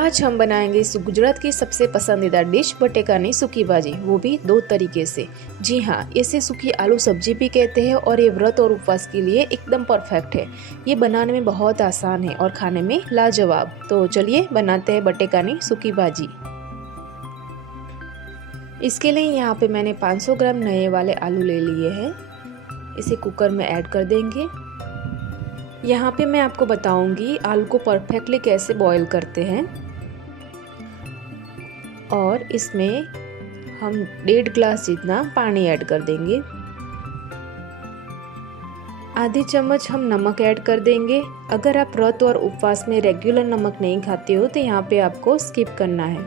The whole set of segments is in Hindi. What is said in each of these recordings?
आज हम बनाएंगे गुजरात की सबसे पसंदीदा डिश बटेकानी सूकी भाजी, वो भी दो तरीके से। जी हाँ, इसे सूखी आलू सब्जी भी कहते हैं और ये व्रत और उपवास के लिए एकदम परफेक्ट है। ये बनाने में बहुत आसान है और खाने में लाजवाब। तो चलिए बनाते हैं बटेकानी सूकी भाजी। इसके लिए यहाँ पे मैंने 500 ग्राम नए वाले आलू ले लिए हैं। इसे कुकर में ऐड कर देंगे। यहाँ पे मैं आपको बताऊंगी आलू को परफेक्टली कैसे बॉईल करते हैं। और इसमें हम 1.5 ग्लास जितना पानी ऐड कर देंगे। आधी चम्मच हम नमक ऐड कर देंगे। अगर आप व्रत और उपवास में रेगुलर नमक नहीं खाते हो तो यहाँ पे आपको स्किप करना है।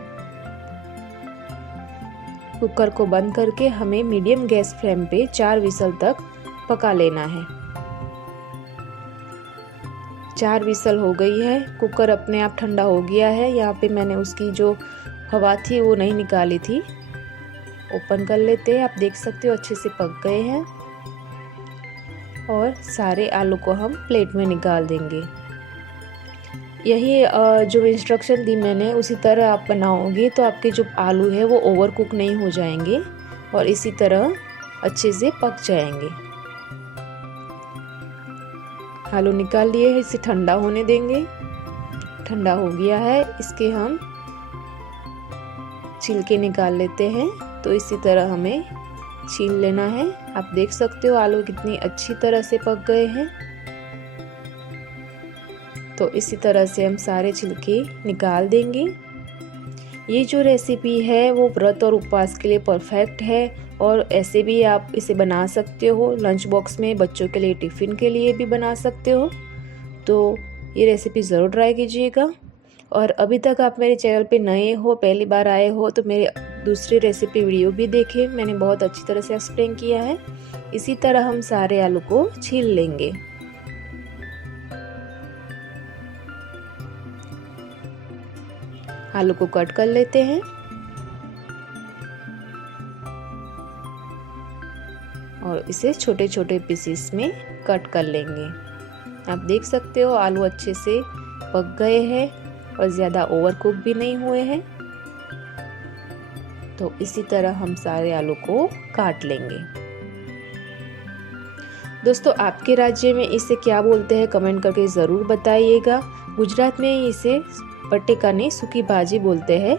कुकर को बंद करके हमें मीडियम गैस फ्लेम पे 4 विसल तक पका लेना है। 4 विसल हो गई है। कुकर अपने आप ठंडा हो गया है। यहाँ पे मैंने उसकी जो हवा थी वो नहीं निकाली थी। ओपन कर लेते हैं। आप देख सकते हो अच्छे से पक गए हैं और सारे आलू को हम प्लेट में निकाल देंगे। यही जो इंस्ट्रक्शन दी मैंने उसी तरह आप बनाओगे तो आपके जो आलू है वो ओवर कुक नहीं हो जाएंगे और इसी तरह अच्छे से पक जाएंगे। आलू निकाल लिए, इसे ठंडा होने देंगे। ठंडा हो गया है, इसके हम छिलके निकाल लेते हैं। तो इसी तरह हमें छील लेना है। आप देख सकते हो आलू कितनी अच्छी तरह से पक गए हैं। तो इसी तरह से हम सारे छिलके निकाल देंगे। ये जो रेसिपी है वो व्रत और उपवास के लिए परफेक्ट है और ऐसे भी आप इसे बना सकते हो। लंच बॉक्स में बच्चों के लिए, टिफ़िन के लिए भी बना सकते हो। तो ये रेसिपी ज़रूर ट्राई कीजिएगा। और अभी तक आप मेरे चैनल पे नए हो, पहली बार आए हो तो मेरे दूसरी रेसिपी वीडियो भी देखें। मैंने बहुत अच्छी तरह से एक्सप्लेन किया है। इसी तरह हम सारे आलू को छील लेंगे। आलू को कट कर लेते हैं और इसे छोटे छोटे पीसेस में कट कर लेंगे। आप देख सकते हो आलू अच्छे से पक गए हैं और ज़्यादा ओवर कुक भी नहीं हुए हैं। तो इसी तरह हम सारे आलू को काट लेंगे। दोस्तों, आपके राज्य में इसे क्या बोलते हैं कमेंट करके ज़रूर बताइएगा। गुजरात में इसे बटेकानी सूकी भाजी बोलते हैं।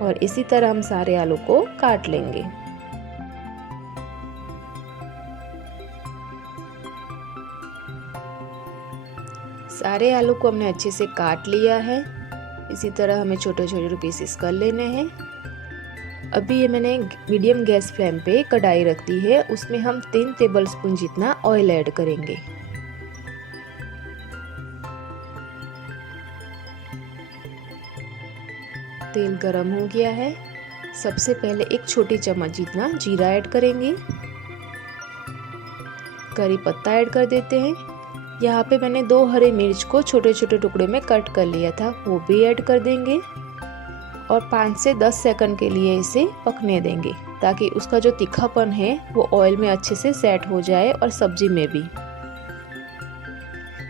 और इसी तरह हम सारे आलू को काट लेंगे। सारे आलू को हमने अच्छे से काट लिया है। इसी तरह हमें छोटे छोटे पीसेस कर लेने हैं। अभी ये मैंने मीडियम गैस फ्लेम पे कढ़ाई रख दी है। उसमें हम 3 टेबलस्पून जितना ऑयल ऐड करेंगे। तेल गरम हो गया है। सबसे पहले 1 छोटी चम्मच जितना जीरा ऐड करेंगे। करी पत्ता ऐड कर देते हैं। यहाँ पे मैंने 2 हरी मिर्च को छोटे छोटे टुकड़े में कट कर लिया था, वो भी ऐड कर देंगे। और 5 से 10 सेकंड के लिए इसे पकने देंगे ताकि उसका जो तीखापन है वो ऑयल में अच्छे से सेट हो जाए और सब्जी में भी।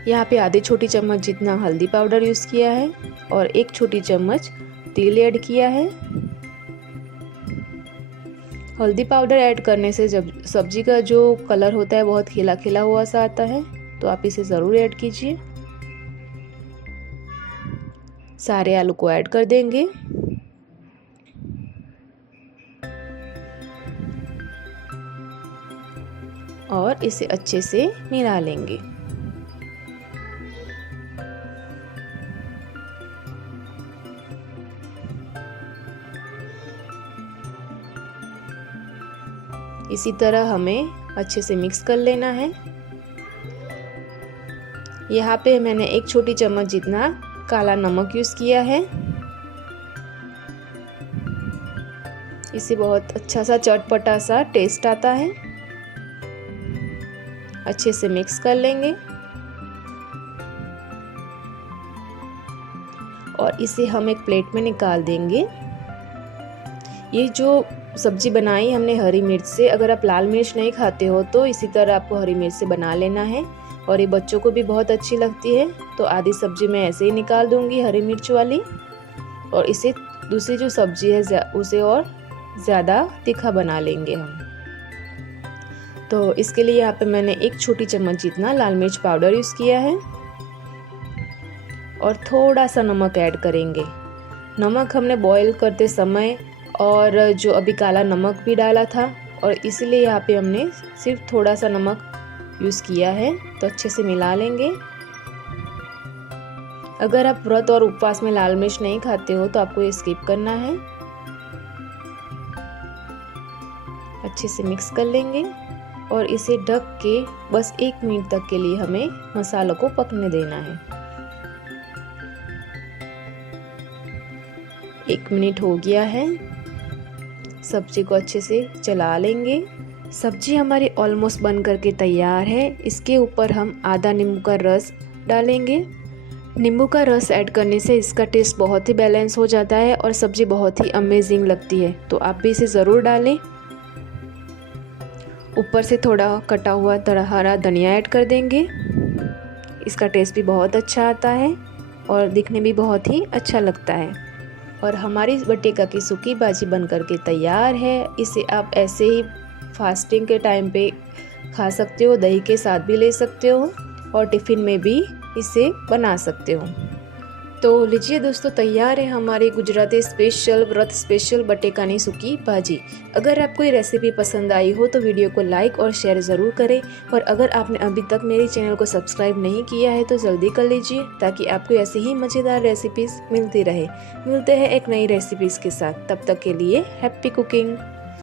यहाँ पे आधी छोटी चम्मच जितना हल्दी पाउडर यूज़ किया है और 1 छोटी चम्मच तेल ऐड किया है। हल्दी पाउडर ऐड करने से जब सब्जी का जो कलर होता है बहुत खिला खिला हुआ सा आता है, तो आप इसे ज़रूर ऐड कीजिए। सारे आलू को ऐड कर देंगे और इसे अच्छे से मिला लेंगे। इसी तरह हमें अच्छे से मिक्स कर लेना है। यहाँ पे मैंने 1 छोटी चम्मच जितना काला नमक यूज़ किया है। इससे बहुत अच्छा सा चटपटा सा टेस्ट आता है। अच्छे से मिक्स कर लेंगे और इसे हम एक प्लेट में निकाल देंगे। ये जो सब्जी बनाई हमने हरी मिर्च से, अगर आप लाल मिर्च नहीं खाते हो तो इसी तरह आपको हरी मिर्च से बना लेना है। और ये बच्चों को भी बहुत अच्छी लगती है। तो आधी सब्जी मैं ऐसे ही निकाल दूंगी हरी मिर्च वाली, और इसे दूसरी जो सब्जी है उसे और ज़्यादा तीखा बना लेंगे हम। तो इसके लिए यहाँ पे मैंने 1 छोटी चम्मच जितना लाल मिर्च पाउडर यूज़ किया है और थोड़ा सा नमक ऐड करेंगे। नमक हमने बॉईल करते समय और जो अभी काला नमक भी डाला था, और इसलिए यहाँ पे हमने सिर्फ थोड़ा सा नमक यूज़ किया है। तो अच्छे से मिला लेंगे। अगर आप व्रत और उपवास में लाल मिर्च नहीं खाते हो तो आपको ये स्किप करना है। अच्छे से मिक्स कर लेंगे और इसे ढक के बस 1 मिनट तक के लिए हमें मसालों को पकने देना है। 1 मिनट हो गया है। सब्जी को अच्छे से चला लेंगे। सब्जी हमारी ऑलमोस्ट बन करके तैयार है। इसके ऊपर हम आधा नींबू का रस डालेंगे। नींबू का रस ऐड करने से इसका टेस्ट बहुत ही बैलेंस हो जाता है और सब्जी बहुत ही अमेजिंग लगती है। तो आप भी इसे ज़रूर डालें। ऊपर से थोड़ा कटा हुआ हरा धनिया ऐड कर देंगे। इसका टेस्ट भी बहुत अच्छा आता है और दिखने भी बहुत ही अच्छा लगता है। और हमारी बटेका की सूखी भाजी बन करके तैयार है। इसे आप ऐसे ही फास्टिंग के टाइम पे खा सकते हो, दही के साथ भी ले सकते हो और टिफ़िन में भी इसे बना सकते हो। तो लीजिए दोस्तों, तैयार है हमारी गुजराती स्पेशल व्रत स्पेशल बटेकानी सूखी भाजी। अगर आपको ये रेसिपी पसंद आई हो तो वीडियो को लाइक और शेयर ज़रूर करें। और अगर आपने अभी तक मेरे चैनल को सब्सक्राइब नहीं किया है तो जल्दी कर लीजिए, ताकि आपको ऐसी ही मज़ेदार रेसिपीज़ मिलती रहे। मिलते हैं एक नई रेसिपीज़ के साथ। तब तक के लिए हैप्पी कुकिंग।